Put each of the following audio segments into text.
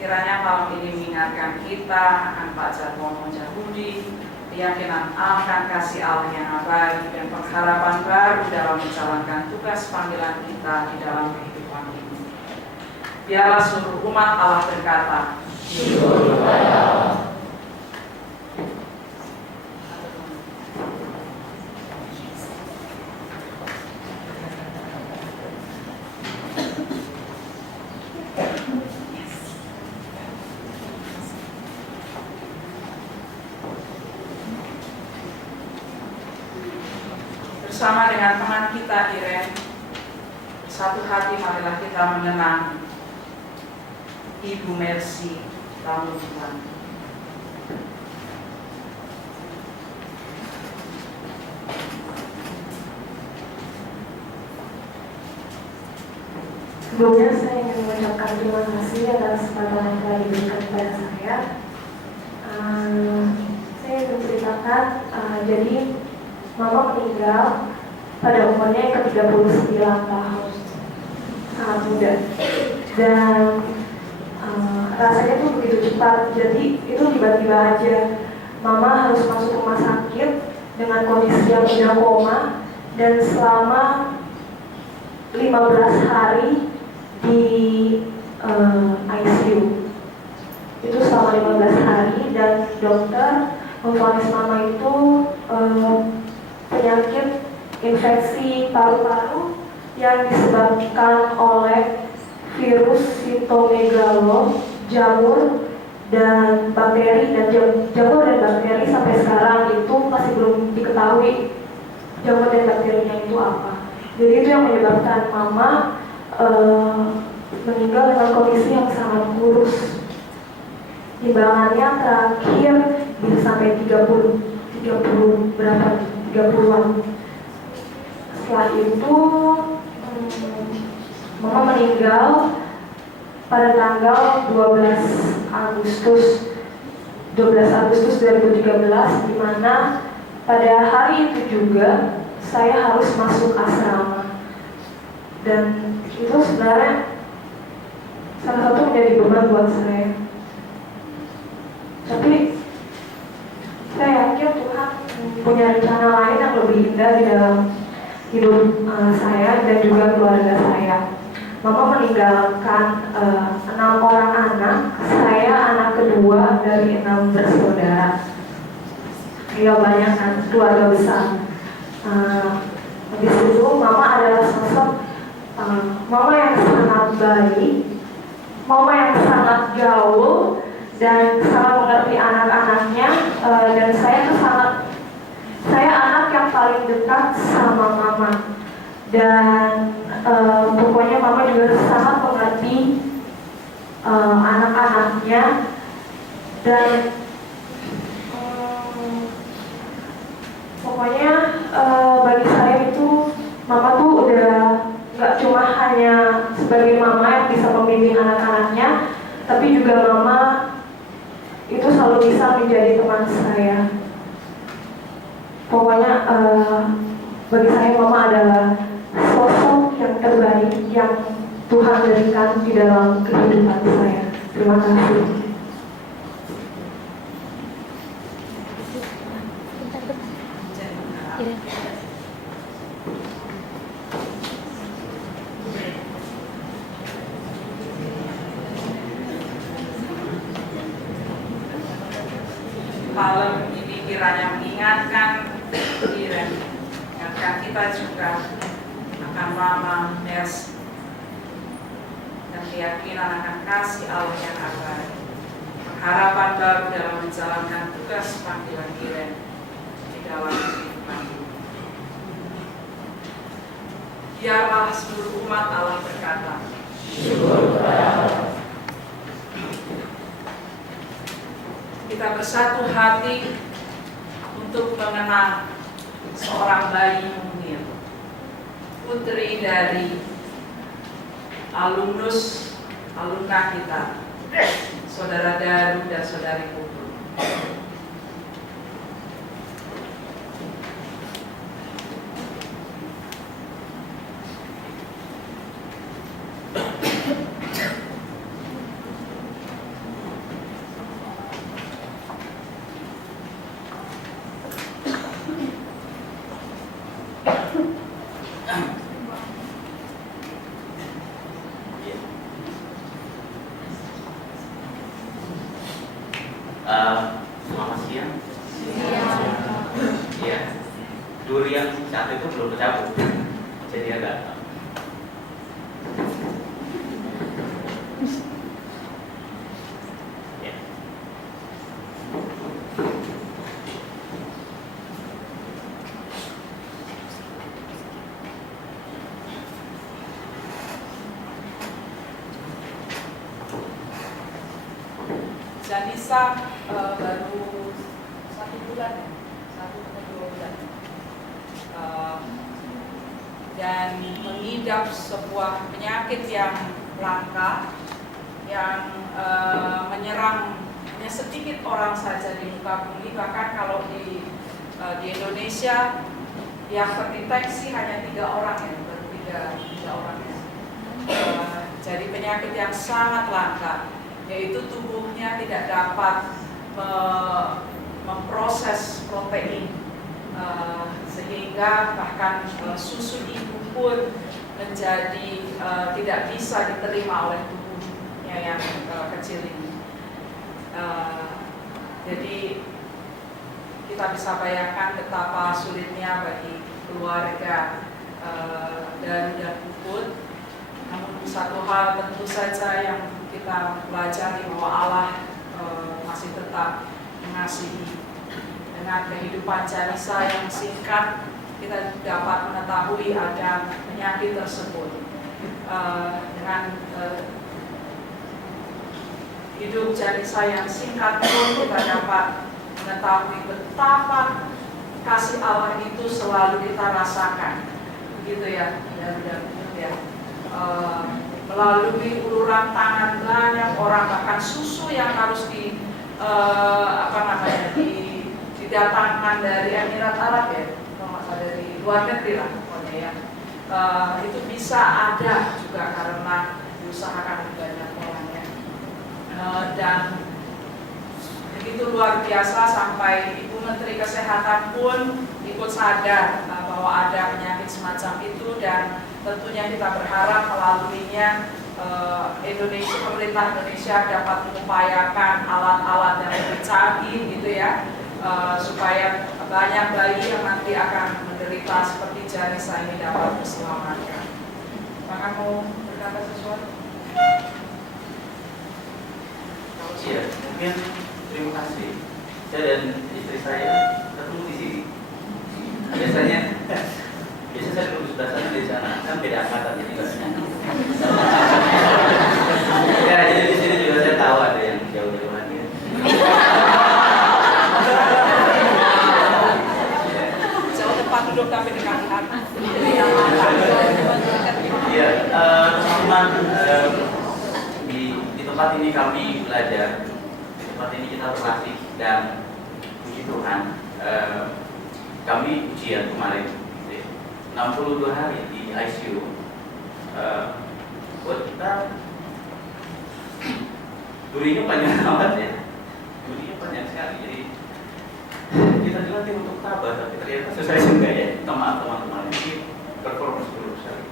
Kiranya malam ini mengingatkan kita akan Pak Jarwono Jahudi, keyakinan akan kasih Allah yang abadi dan pengharapan baru dalam menjalankan tugas panggilan kita di dalam kehidupan ini. Biarlah seluruh umat Allah berkata, syukur kepada Allah. Bersama dengan teman kita Iren, satu hati marilah kita mengenang Ibu Mercy Lamunan. Sebelumnya saya ingin mengucapkan terima kasih atas kesempatan yang telah diberikan kepada saya. Saya ingin menceritakan, jadi Mama meninggal pada umurnya yang ke-39 tahun, sangat muda, dan rasanya tuh begitu cepat. Jadi itu tiba-tiba aja Mama harus masuk rumah sakit dengan kondisi yang sudah koma, dan selama 15 hari di ICU. Itu selama 15 hari, dan dokter memvonis Mama itu penyakit infeksi paru-paru yang disebabkan oleh virus sitomegalo, jamur dan bakteri, dan jamur dan bakteri sampai sekarang itu masih belum diketahui jamur dan bakterinya itu apa. Jadi itu yang menyebabkan Mama meninggal dengan kondisi yang sangat kurus. Timbangannya terakhir bisa sampai 30-an. Setelah itu Mama meninggal pada tanggal 12 Agustus 2013, di mana pada hari itu juga saya harus masuk asrama, dan itu sebenarnya salah satu menjadi beban buat saya. Tapi saya yakin Tuhan punya rencana lain yang lebih indah di dalam hidup saya dan juga keluarga saya. Mama meninggalkan 6 orang anak, saya anak kedua dari 6 bersaudara. Ya, banyak kan, keluarga besar. Habis itu Mama adalah sosok Mama yang sangat baik, Mama yang sangat gaul dan sangat mengerti anak-anaknya, dan saya anak yang paling dekat sama Mama, dan pokoknya Mama juga sangat mengerti anak-anaknya, dan pokoknya bagi saya itu Mama tuh udah gak cuma hanya sebagai Mama yang bisa membimbing anak-anaknya, tapi juga Mama itu selalu bisa menjadi teman saya. Pokoknya bagi saya Mama adalah sosok yang terbaik yang Tuhan berikan di dalam kehidupan saya. Terima kasih. Malam ini kiranya mengingatkan kita juga akan Mama Mercy dan keyakinan akan kasih Allah yang abadi, harapan baru dalam menjalankan tugas panggilan Iren di dalam kehidupan ini. Biarlah seluruh umat Allah berkata, syukur kepada Allah. Kita bersatu hati untuk mengenang seorang bayi mungil, putri dari alumna kita, Saudara Daru dan Saudari Putu. Selamat siang. Iya. Duri yang satu itu belum tercabut, jadi agak. Ya. Janisa baru 1 bulan ya, 1 atau 2 bulan, dan mengidap sebuah penyakit yang langka yang menyerang hanya sedikit orang saja di muka bumi. Bahkan kalau di Indonesia yang terdeteksi hanya 3 orang ya, baru 3 orang ya. Jadi penyakit yang sangat langka, yaitu tubuhnya tidak dapat memproses protein, sehingga bahkan susu ibu pun menjadi tidak bisa diterima oleh tubuhnya yang kecil ini. Jadi kita bisa bayangkan betapa sulitnya bagi keluarga dan Puput. Namun satu hal tentu saja yang kita pelajari, bahwa Allah masih tetap mengasihi. Dengan kehidupan Janisa yang singkat, kita dapat mengetahui ada penyakit tersebut. Dengan hidup Janisa yang singkat pun kita dapat mengetahui betapa kasih Allah itu selalu kita rasakan, begitu ya, ya. Melalui uluran tangan banyak orang, bahkan susu yang harus didatangkan dari Emirat Arab ya, dari luar negeri lah pokoknya ya, itu bisa ada juga karena diusahakan banyak orang ya, dan begitu luar biasa sampai Ibu Menteri Kesehatan pun ikut sadar bahwa ada penyakit semacam itu, dan tentunya kita berharap melaluinya pemerintah Indonesia dapat mengupayakan alat-alat yang lebih canggih gitu ya, supaya banyak bayi yang nanti akan menderita seperti Janisa ini dapat diselamatkan. Bahkan mau berkata sesuatu? Iya, mungkin terima kasih. Saya dan istri saya ketemu di sini. Biasanya saya duduk sebelah sana, di sana kan beda angkatan, jadi nggak nyambung. Ya, jadi di sini juga saya tahu ada yang jauh-jauhan ya. Jauh tempat duduk tapi dekat hati. Iya, teman-teman, di tempat ini kami belajar, di tempat ini kita berlatih, dan puji Tuhan, kami ujian kemarin 62 hari di ICU. Buat kita durinya panjang banget ya, durinya panjang sekali. Jadi kita dilatih untuk tabah, tapi ternyata susah juga ya. Teman-teman ini performance buruk sekali.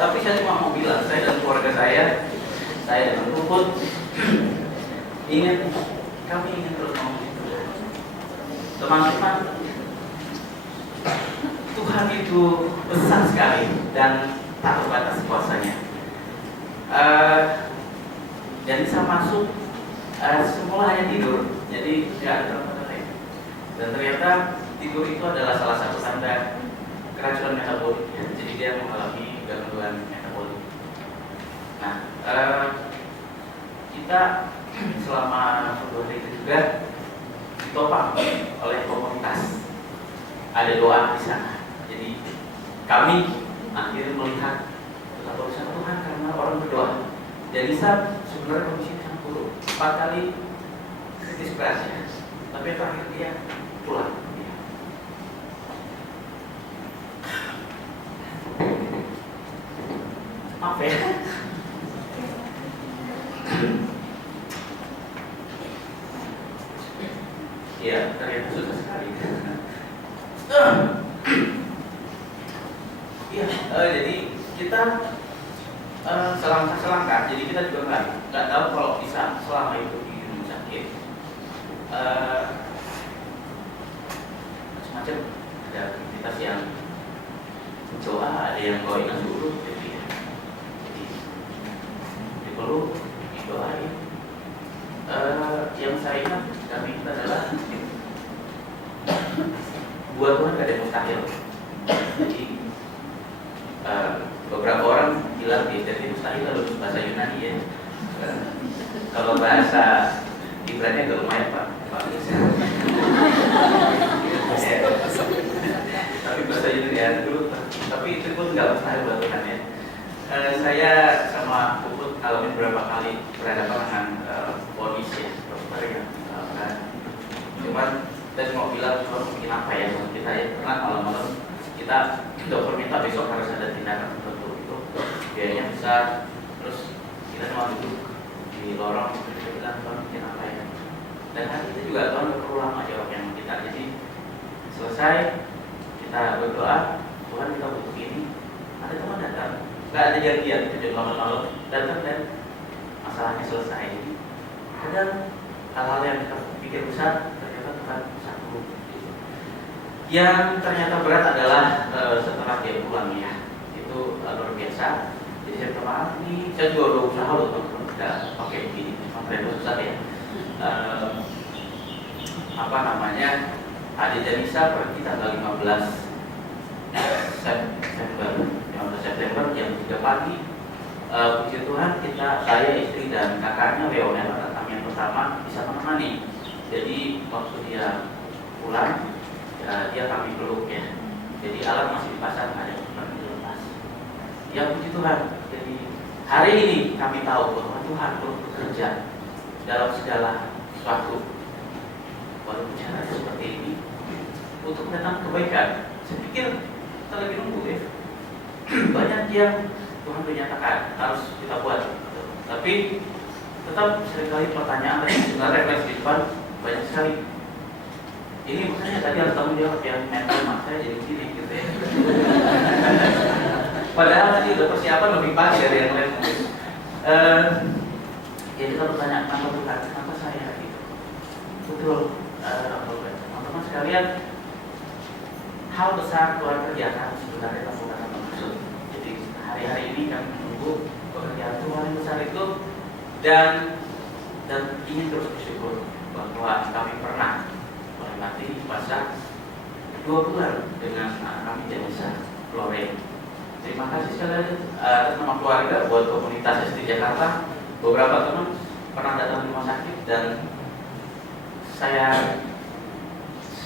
Tapi saya cuma mau bilang, saya dan keluarga saya dan Puput kami ingin terus ngomong itu. Teman-teman, Tuhan itu besar sekali dan tak terbatas kuasanya. Dan bisa masuk semula hanya tidur, jadi tidak ada tanda lain. Dan ternyata tidur itu adalah salah satu tanda keracunan metabolik. Jadi dia mengalami gangguan metabolik. Nah, kita selama 2 hari itu juga ditopang oleh komunitas. Ada doa di sana. Jadi kami akhirnya melihat betapa besar Tuhan karena orang berdoa. Jadi sebenarnya kondisi sangat buruk, 4 kali kritis berasnya, tapi terakhir dia pulang. Maaf ya. Ya, ternyata susah sekali. Ya, jadi kita selangkah. Jadi kita juga nggak tahu kalau bisa selama itu di rumah sakit. Macam-macam, ada aktivitas yang doa, ada yang bawain nasi uduk, jadi dipeluk, didoain. Yang saya ingat kami itu adalah buat Tuhan gak ada yang mustahil. Jadi beberapa orang bilang jadi mustahil kalau bahasa Yunani ya. Kalau bahasa Ibrani agak lumayan Pak. Tapi bahasa Yunani ya dulu. Tapi itu pun nggak mustahil buat Tuhan ya. Saya sama Puput ngalamin beberapa kali berhadapan dengan polis ya, dokter yang cuman kita cuma bilang cuma mungkin apa ya sama kita ya, karena malam-malam kita dokter minta besok harus ada tindakan tertentu itu biayanya besar, terus kita cuma duduk di lorong kita bilang Tuhan mungkin apa ya, dan hati kita juga Tuhan gak perlu lama jawab yang kita. Jadi selesai kita berdoa, Tuhan kita butuh ini, ada teman datang, nggak ada janjian, itu malam-malam datang dan masalahnya selesai. Ada hal-hal yang kita pikir besar ternyata Tuhan satu. Yang ternyata berat adalah setelah dia pulang ya, itu luar biasa. Jadi saya minta maaf nih, saya juga udah usaha loh teman-teman, udah pakai begini, memang ternyata susah ya. Apa namanya, Adik Janisa pergi tanggal 15 September, jam 3 pagi. Puji Tuhan saya, istri dan kakaknya WON pada kami yang pertama bisa menemani. Jadi waktu dia pulang, dia kami peluk ya. Jadi alat masih dipasang, ada yang belum dilepas. Ya puji Tuhan. Jadi hari ini kami tahu bahwa Tuhan perlu bekerja dalam segala sesuatu. Walaupun cara seperti ini untuk mendatangkan kebaikan. Saya pikir kita lagi nunggu ya. Banyak yang Tuhan menyatakan harus kita buat, tapi tetap seringkali pertanyaan dan sebenarnya refleksi di depan banyak sekali. Ini makanya tadi harus tanggung jawab yang mental mak saya jadi begini gitu ya. Padahal tadi udah persiapan lebih pagi dari yang lain. Ya kita bertanya kenapa Tuhan, kenapa saya gitu. Betul, teman-teman sekalian, hal besar Tuhan kerjakan sebenarnya tak bukan apa maksud. Jadi hari-hari ini kami menunggu pekerjaan Tuhan yang besar itu dan ingin terus bersyukur bahwa kami pernah menikmati masa 2 bulan dengan anak kami Janisa Lore. Terima kasih sekali atas nama keluarga buat komunitas SD Jakarta. Beberapa teman pernah datang ke rumah sakit dan saya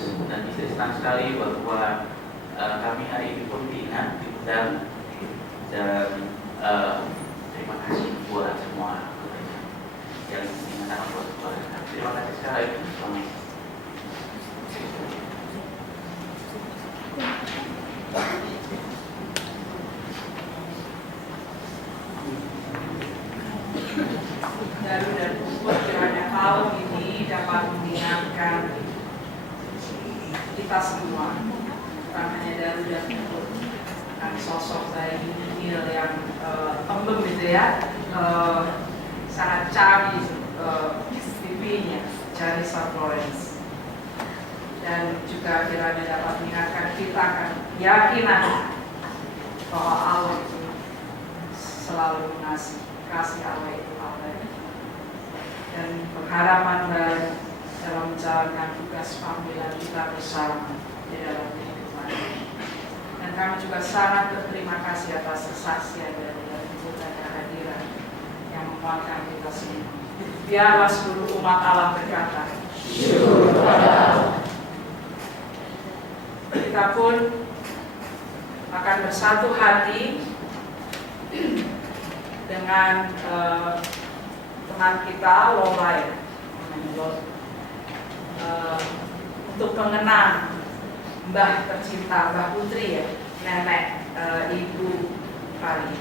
dan istri senang sekali bahwa kami hari ini pun diingat, diundang, dan terima kasih buat semua yang diingatkan buat keluarga. Terima kasih sekali. Daru dan Puput kiranya hal ini dapat mengingatkan kita semua, bukan hanya Daru dan Puput, kan sosok dari Neil yang embem gitu ya, sangat cabi pipinya, Janisa Florence, dan juga kiranya dapat mengingatkan kita akan keyakinan bahwa Allah itu selalu mengasihi, kasih Allah itu Allah, dan pengharapan baru dalam menjalankan tugas panggilan kita bersama di dalam kehidupan. Dan kami juga sangat berterima kasih atas kesaksian dari Ibu dan kehadiran yang menguatkan kita semua. Biarlah seluruh umat Allah berkata, kita pun akan bersatu hati dengan teman kita Lola ya, untuk mengenang Mbah tercinta, Mbah Putri ya, nenek Ibu Kali.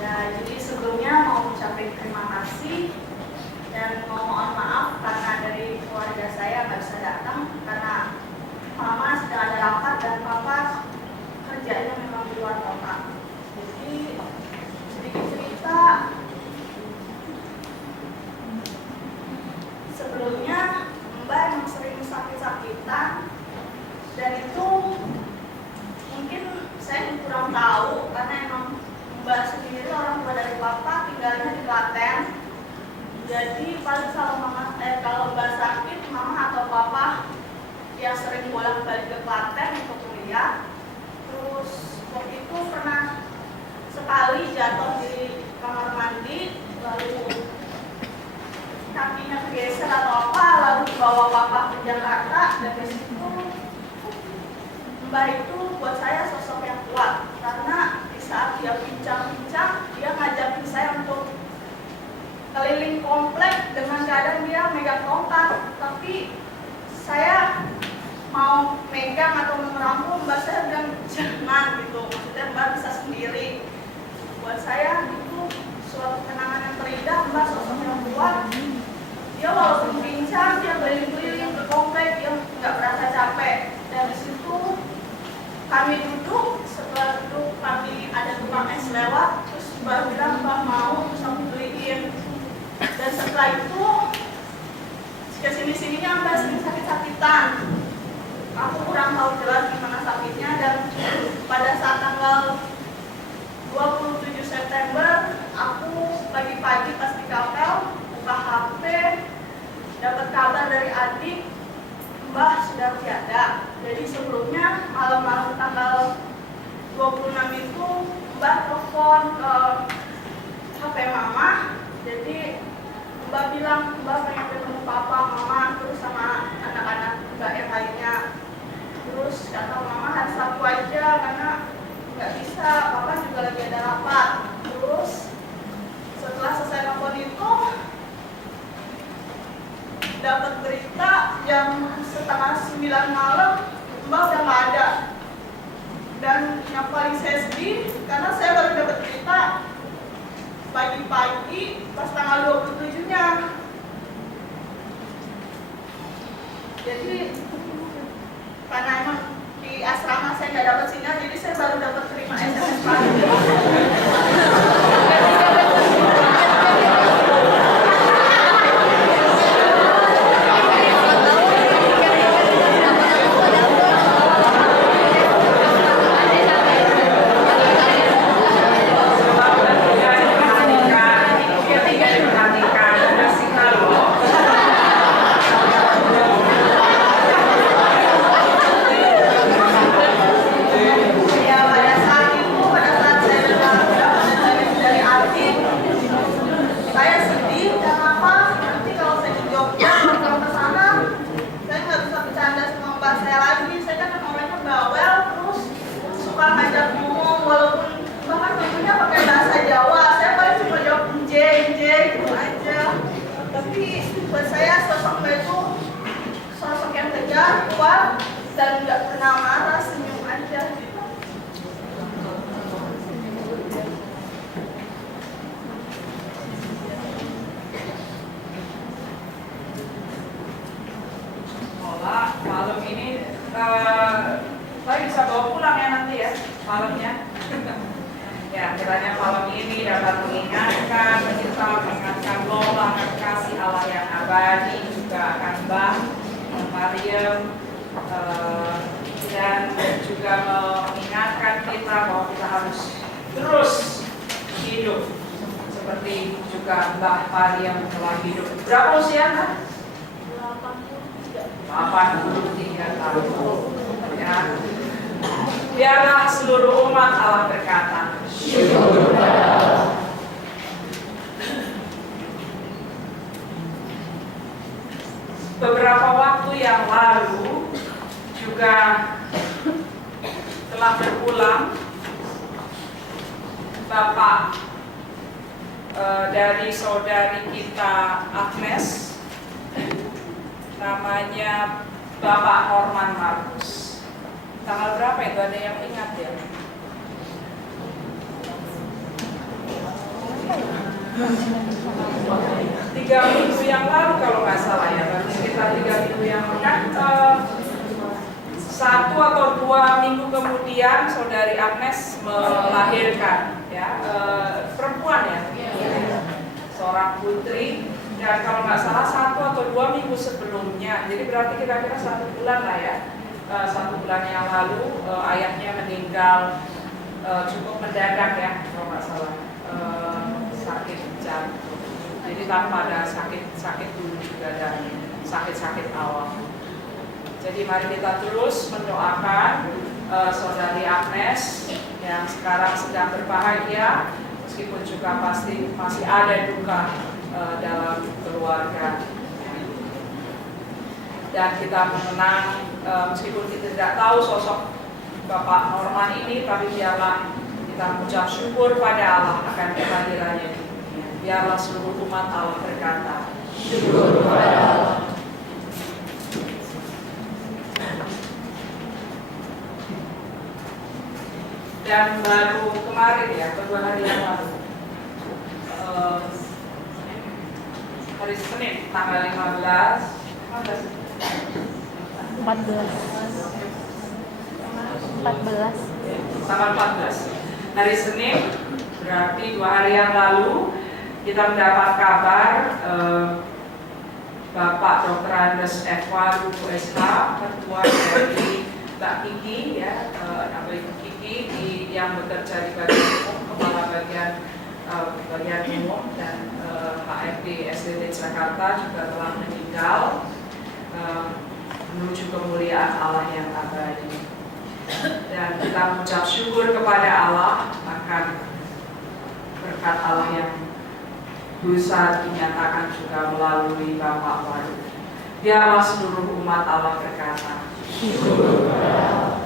Ya, jadi sebelumnya mau ucapin terima kasih dan mau mohon maaf karena dari keluarga saya nggak bisa datang karena mama sedang ada rapat dan papa Jadi paling kalau Mbak sakit, mama atau papa yang sering bolak-balik ke Klaten untuk kuliah. Terus waktu itu pernah sekali jatuh di kamar mandi, lalu kakinya kegeser atau apa, lalu dibawa papa ke Jakarta. Dan dari situ Mbak itu buat saya sosok yang kuat, karena di saat dia pincang-pincang, dia ngajakin saya untuk keliling komplek dengan keadaan dia megang tongkat. Tapi saya mau megang atau merangkul Mbak, saya bilang jangan gitu, maksudnya Mbak bisa sendiri. Buat saya itu suatu kenangan yang terindah. Mbak sosok yang kuat, dia walaupun pincang, dia keliling-keliling ke komplek, dia nggak berasa capek. Dan di situ kami duduk, setelah duduk kami ada tukang es lewat, terus Mbak bilang Mbak mau, terus aku beliin. Dan setelah itu kesini-sininya Mbak sering sakit-sakitan. Aku kurang tahu jelas gimana sakitnya. Dan pada saat tanggal 27 September aku pagi-pagi pas di kapel buka HP, dapat kabar dari adik Mbah sudah tiada. Jadi sebelumnya malam-malam tanggal 26 itu Mbah telepon ke HP mama. Jadi Mbak bilang Mbak pengen ketemu papa, mama, terus sama anak-anak Mbak yang lainnya. Terus kata mama hari Sabtu aja karena nggak bisa, papa juga lagi ada rapat. Terus setelah selesai telepon itu dapat berita jam setengah 9 malam Mbak udah nggak ada. Dan yang paling saya sedih karena saya baru dapat berita pagi-pagi pas tanggal 27-nya. Jadi karena emang di asrama saya nggak dapat sinyal, jadi saya baru dapat terima SMS pagi. Dan nggak pernah marah, senyum aja gitu. Sekolah malam ini saya bisa bawa pulang ya nanti ya malamnya. Ya, kiranya malam ini dapat mengingatkan kita, mengingatkan Lola kasih Allah yang abadi, juga akan Mbah Mariam, dan juga mengingatkan kita bahwa kita harus terus hidup seperti juga Mbah Mariam telah hidup. Berapa usia kan? 83 tahun. Ya. Biarlah seluruh umat Allah berkata, syukur. Beberapa waktu yang lalu juga telah berpulang Bapak dari saudari kita Agnes, namanya Bapak Norman Markus. Tanggal berapa itu, ada yang ingat ya? Tiga minggu yang lalu kalau nggak salah ya, baru sekitar 3 minggu yang lalu. 1 atau 2 minggu kemudian saudari Agnes melahirkan, ya, perempuan ya, seorang putri. Dan kalau nggak salah 1 atau 2 minggu sebelumnya, jadi berarti kira-kira 1 bulan lah ya, 1 bulan yang lalu ayahnya meninggal cukup mendadak ya, kalau nggak salah, sakit jantung. Jadi tanpa ada sakit-sakit dulu juga dan sakit-sakit awal. Jadi mari kita terus mendoakan saudari Agnes yang sekarang sedang berbahagia, meskipun juga pasti masih ada duka dalam keluarga. Dan kita mengenang, meskipun kita tidak tahu sosok Bapak Norman ini, tapi biarlah kita mengucap syukur pada Allah akan kehadirannya di dunia. Biarlah seluruh umat Allah berkata, syukur kepada Allah. Dan baru kemarin ya, kedua hari yang lalu, hari Senin tanggal 14 tanggal 14 hari Senin, berarti 2 hari yang lalu kita mendapat kabar Bapak Dr. Andes F. SH, ketua dari Mbak Kiki ya, Ibu Kiki yang bekerja di bagian umum, kepala bagian umum, dan HRD SDT Jakarta juga telah meninggal menuju kemuliaan Allah yang abadi. Dan kita mengucap syukur kepada Allah akan berkat Allah yang bisa dinyatakan juga melalui Bapak Waru. Biarlah seluruh umat Allah berkata, syukur kepada Allah.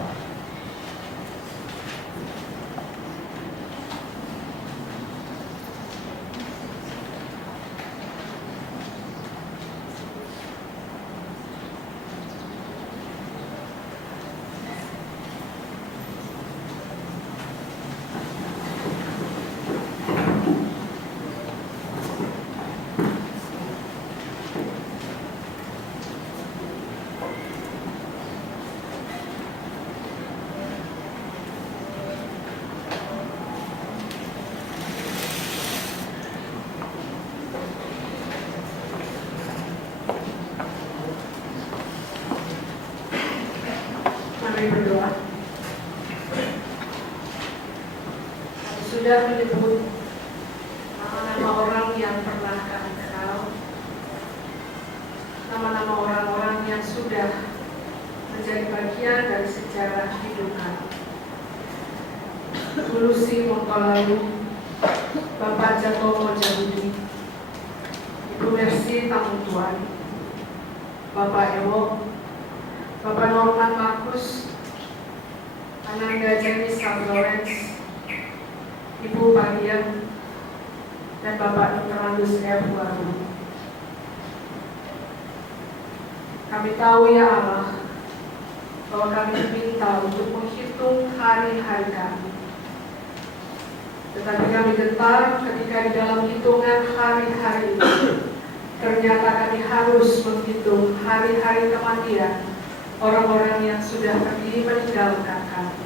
Berdoa. Sudah menyebut nama-nama orang yang pernah kami kenal, nama-nama orang-orang yang sudah menjadi bagian dari sejarah hidup kami. Bu Lucy Mongkolalu, Bapak Jato Mojahudi, Ibu Mercy Tamutuan, Bapak Ewo, Bapak Norman Markus, Ananda Jenny Lawrence, Ibu Padian, dan Bapak Dr. Andus F. Waru. Kami tahu ya Allah, bahwa kami diminta untuk menghitung hari-hari kami. Tetapi kami gentar ketika di dalam hitungan hari-hari itu, ternyata kami harus menghitung hari-hari kematian orang-orang yang sudah pergi meninggalkan kami.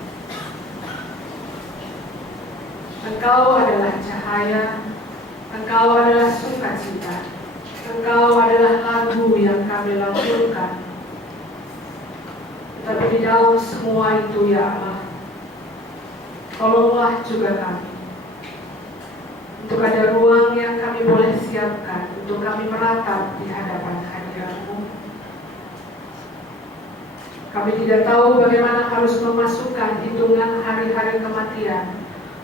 Engkau adalah cahaya, Engkau adalah sukacita, Engkau adalah lagu yang kami lantunkan. Tetapi di dalam semua itu ya Allah, tolonglah juga kami, untuk ada ruang yang kami boleh siapkan untuk kami meratap di hadapan hadirat-Mu. Kami tidak tahu bagaimana harus memasukkan hitungan hari-hari kematian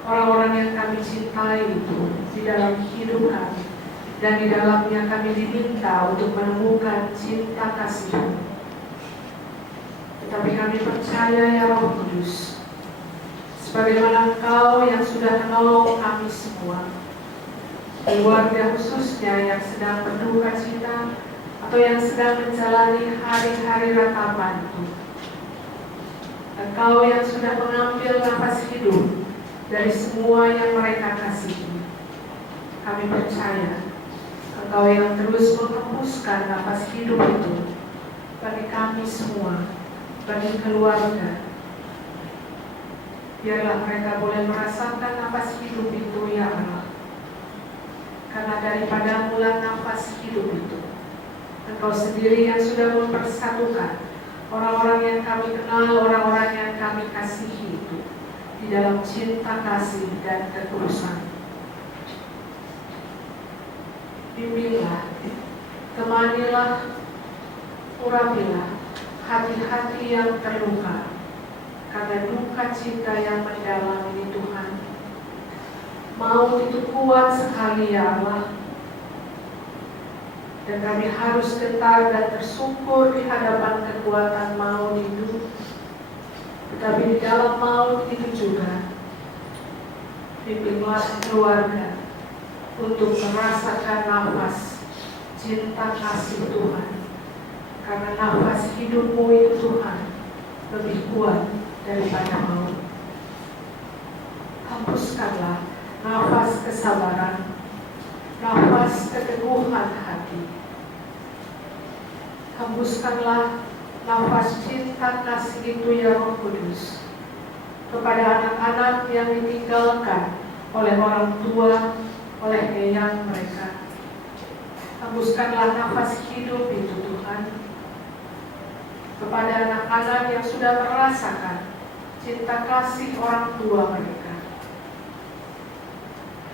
orang-orang yang kami cintai itu di dalam hidup kami, dan di dalamnya kami diminta untuk menemukan cinta kasih-Mu. Tetapi kami percaya ya Roh Kudus, sebagaimana Engkau yang sudah menolong kami semua, keluarga khususnya yang sedang berduka cita atau yang sedang menjalani hari-hari ratapan itu. Engkau yang sudah mengambil nafas hidup dari semua yang mereka kasihi. Kami percaya Engkau yang terus menghembuskan nafas hidup itu bagi kami semua, bagi keluarga. Biarlah mereka boleh merasakan nafas hidup itu ya Allah, karena daripada mula nafas hidup itu, Engkau sendiri yang sudah mempersatukan orang-orang yang kami kenal, orang-orang yang kami kasihi itu di dalam cinta kasih dan kekudusan. Di bimbinglah, temanilah, urapilah hati-hati yang terluka, karena duka cita yang mendalam ini Tuhan. Maut itu kuat sekali ya Allah, dan kami harus gentar dan tersungkur di hadapan kekuatan maut itu. Tetapi di dalam maut itu juga, bimbinglah keluarga untuk merasakan nafas cinta kasih Tuhan, karena nafas hidupmu itu Tuhan lebih kuat daripada maut. Hembuskanlah nafas kesabaran, nafas keteguhan hati. Hembuskanlah nafas cinta kasih itu ya Roh Kudus kepada anak-anak yang ditinggalkan oleh orang tua, oleh eyang mereka. Hembuskanlah nafas hidup itu Tuhan kepada anak-anak yang sudah merasakan cinta kasih orang tua mereka.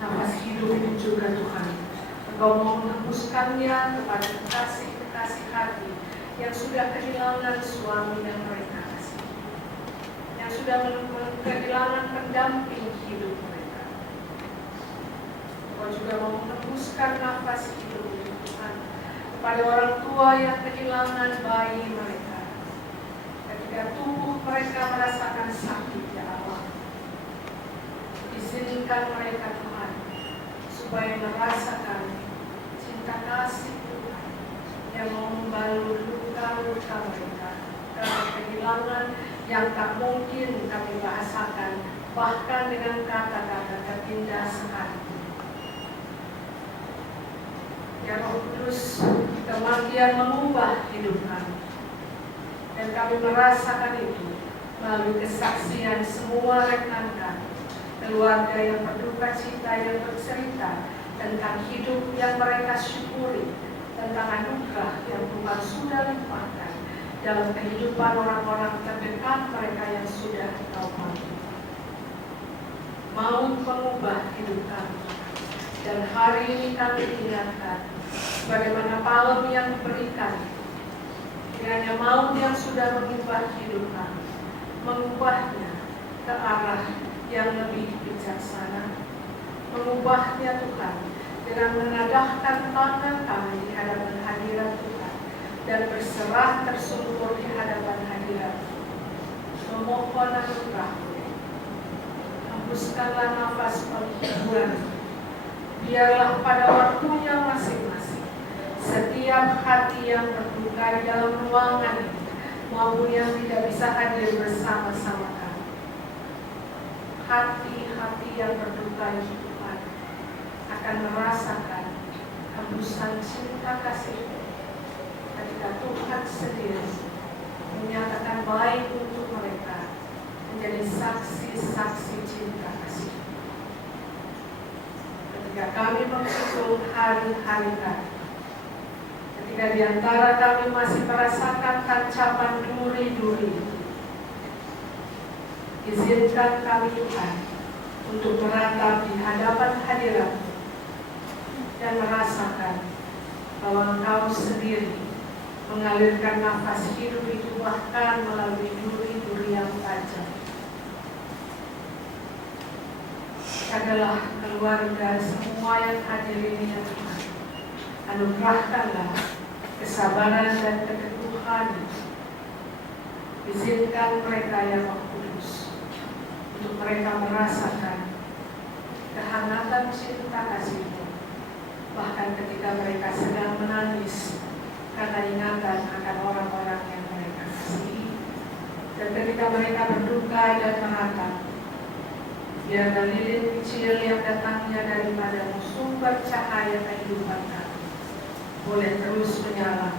Nafas hidup itu juga Tuhan, Engkau mau menghembuskannya kepada kekasih-kekasih hati yang sudah kehilangan suami yang mereka kasih, yang sudah kehilangan pendamping hidup mereka. Engkau juga mau menghembuskan nafas hidup itu Tuhan kepada orang tua yang kehilangan bayi mereka, ketika tubuh mereka merasakan sakit ya Allah. Izinkan mereka Tuhan supaya merasakan cinta kasih Tuhan yang mau membalut luka-luka mereka karena kehilangan yang tak mungkin kami bahasakan, bahkan dengan kata-kata terindah sekali. Ya Roh Kudus, kematian mengubah hidup kami, dan kami merasakan itu melalui kesaksian semua rekan kami, keluarga yang berduka cita yang bercerita tentang hidup yang mereka syukuri, tentang anugerah yang Tuhan sudah limpahkan dalam kehidupan orang-orang terdekat mereka yang sudah Engkau panggil. Maut mengubah hidup kami, dan hari ini kami ingatkan bagaimana palem yang diberikan, kiranya maut yang sudah mengubah hidup kami, mengubahnya ke arah yang lebih bijaksana, mengubahnya Tuhan dengan menadahkan tangan kami di hadapan hadirat Tuhan dan berserah tersungkur di hadapan hadirat, memohon anugerah-Mu. Hembuskanlah nafas penghiburan, biarlah pada waktunya masing-masing setiap hati yang berduka di dalam ruangan ini maupun yang tidak bisa hadir bersama-sama kami, hati-hati yang berduka itu Tuhan akan merasakan hembusan cinta kasih ketika Tuhan sendiri menyatakan baik untuk mereka menjadi saksi-saksi cinta kasih. Ketika kami menghitung hari-hari kami, ketika di antara kami masih merasakan tancapan duri-duri, izinkan kami Tuhan untuk meratap di hadapan hadirat-Mu dan merasakan bahwa Engkau sendiri mengalirkan nafas hidup itu bahkan melalui duri-duri yang tajam. Adalah keluarga semua yang hadir ini ya Tuhan, anugerahkanlah kesabaran dan keteguhan. Izinkan mereka ya Roh Kudus untuk mereka merasakan kehangatan cinta kasih-Mu, bahkan ketika mereka sedang menangis karena ingatan akan orang-orang yang mereka kasihi, dan ketika mereka berduka dan meratap, biarlah lilin kecil yang datangnya daripada-Mu, sumber cahaya kehidupan kami, boleh terus menyala,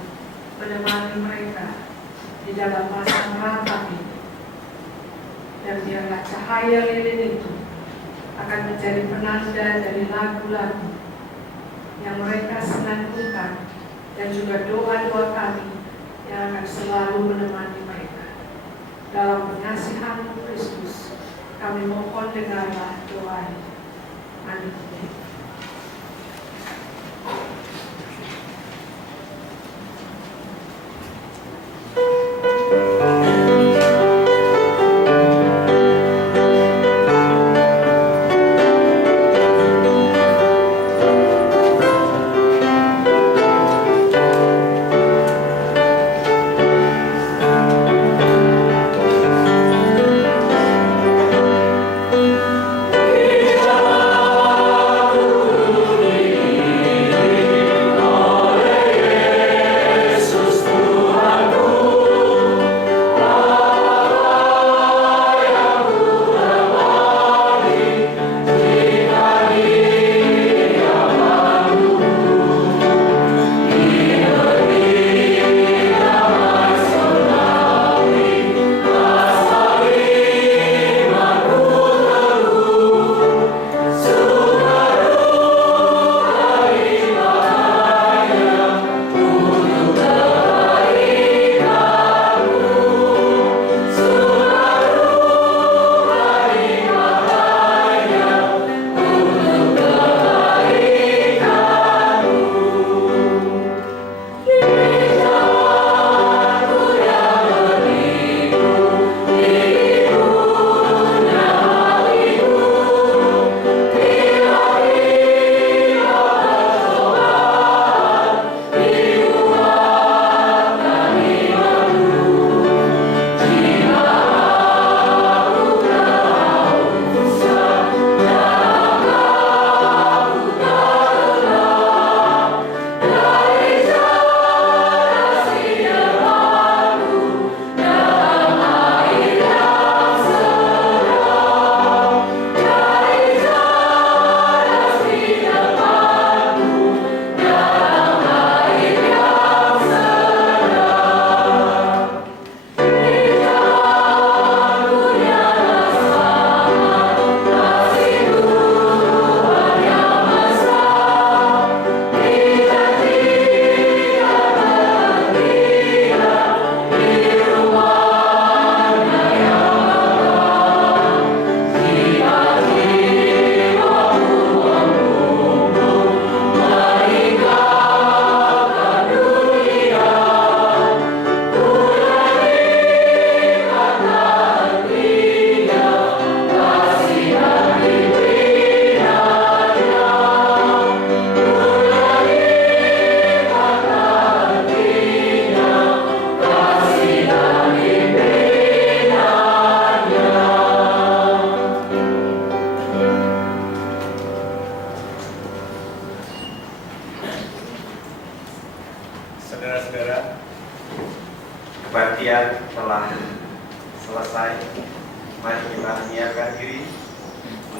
menemani mereka di dalam masa meratap ini. Dan biarlah cahaya lilin itu akan menjadi penanda dari lagu-lagu yang mereka senandungkan, dan juga doa-doa kami yang akan selalu menemani mereka. Dalam pengasihan Kristus, kami mohon dengarlah doa ini. Amin.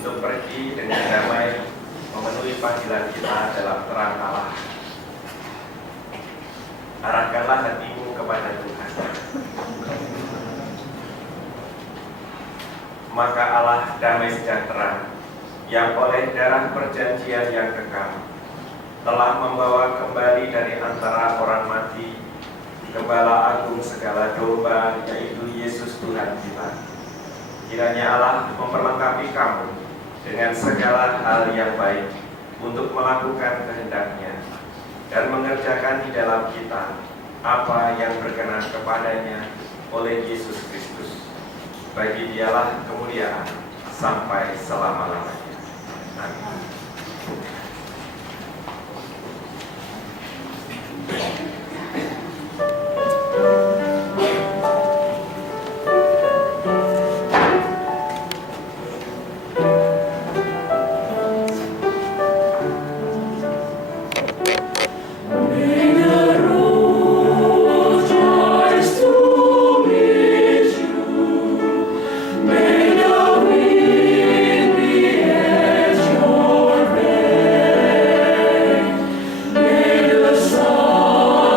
untuk pergi dengan damai memenuhi panggilan kita dalam terang Allah. Arahkanlah hatimu kepada Tuhan. Maka Allah damai sejahtera yang oleh darah perjanjian yang kekal telah membawa kembali dari antara orang mati Gembala Agung segala domba, yaitu Yesus Tuhan kita. Kiranya Allah memperlengkapi kamu dengan segala hal yang baik untuk melakukan kehendak-Nya dan mengerjakan di dalam kita apa yang berkenan kepadanya oleh Yesus Kristus. Bagi Dialah kemuliaan sampai selama-lamanya. Amin. May the sun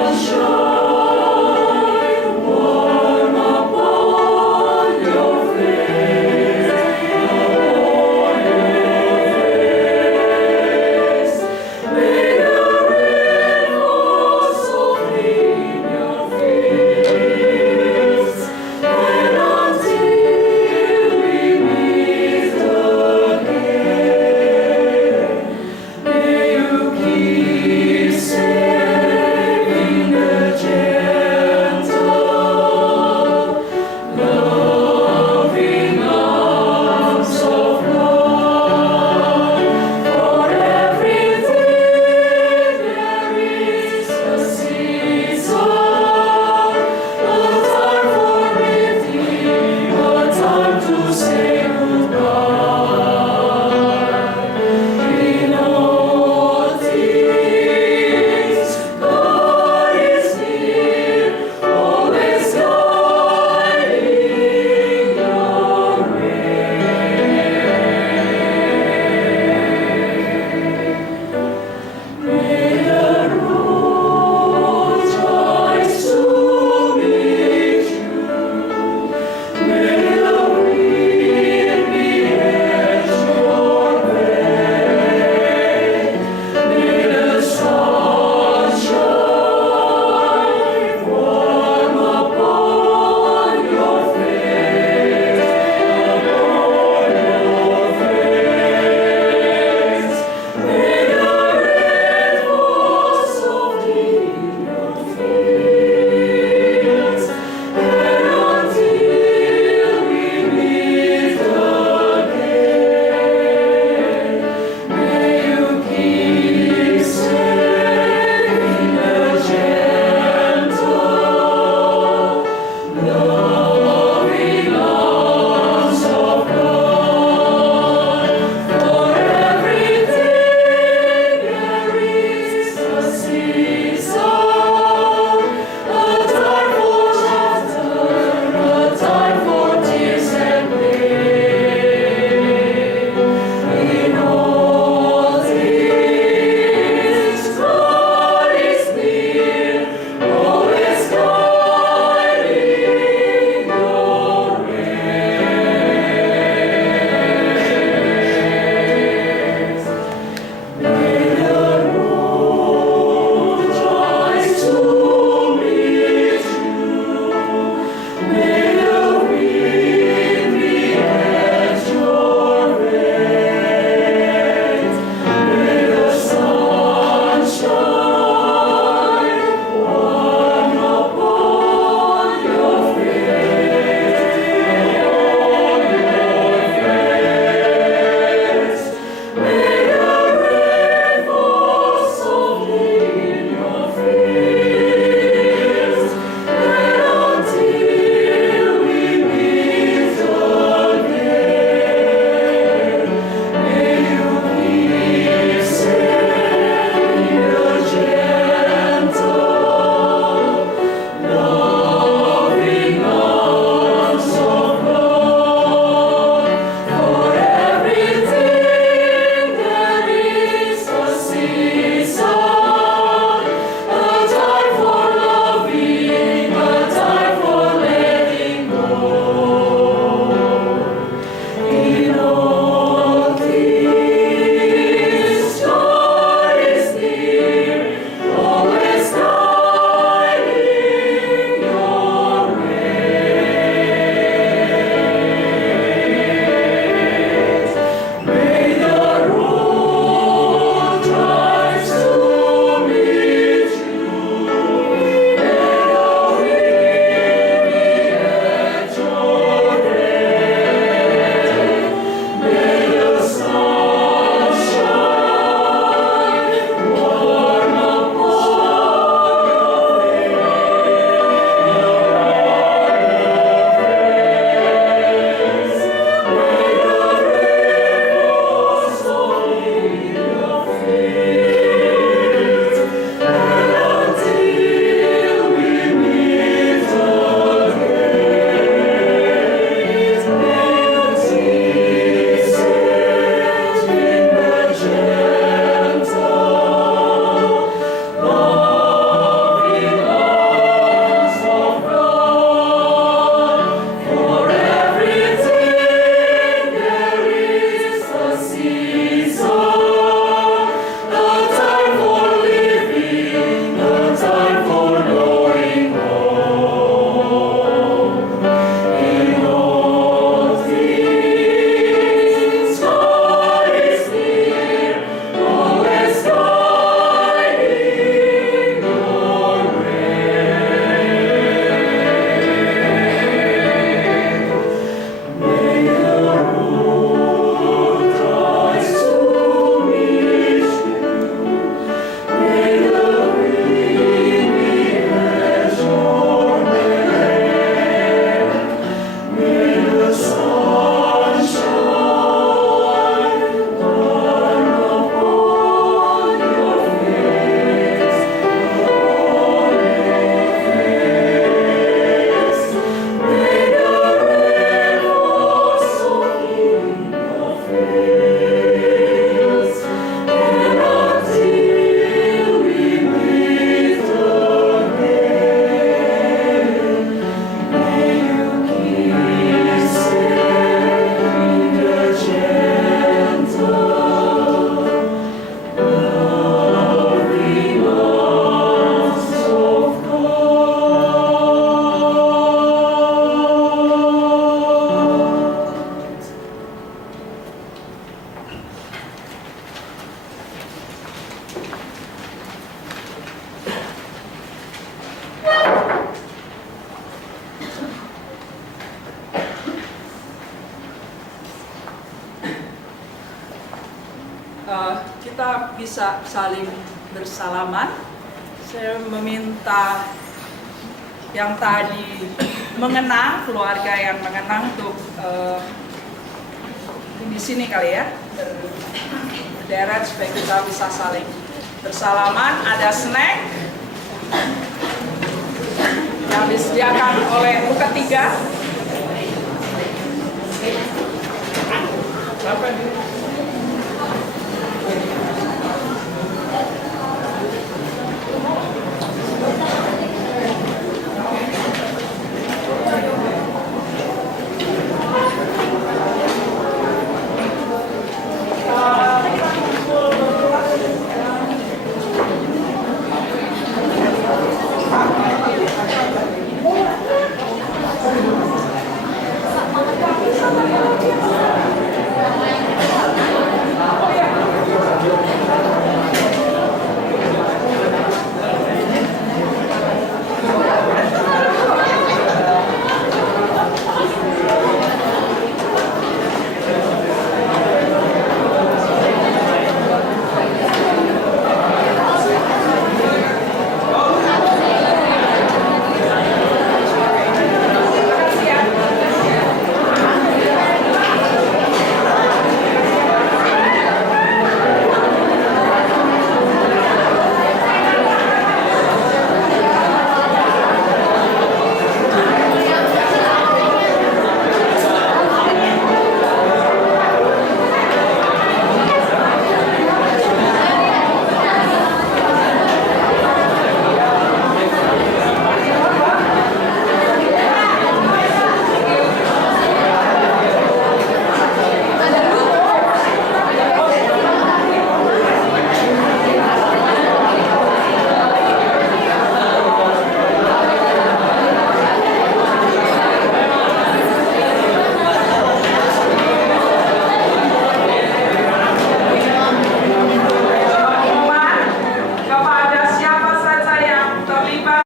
kita bisa saling bersalaman. Saya meminta yang tadi mengenang, keluarga yang mengenang untuk di sini kali ya, berderet supaya kita bisa saling bersalaman. Ada snack yang disediakan oleh U3.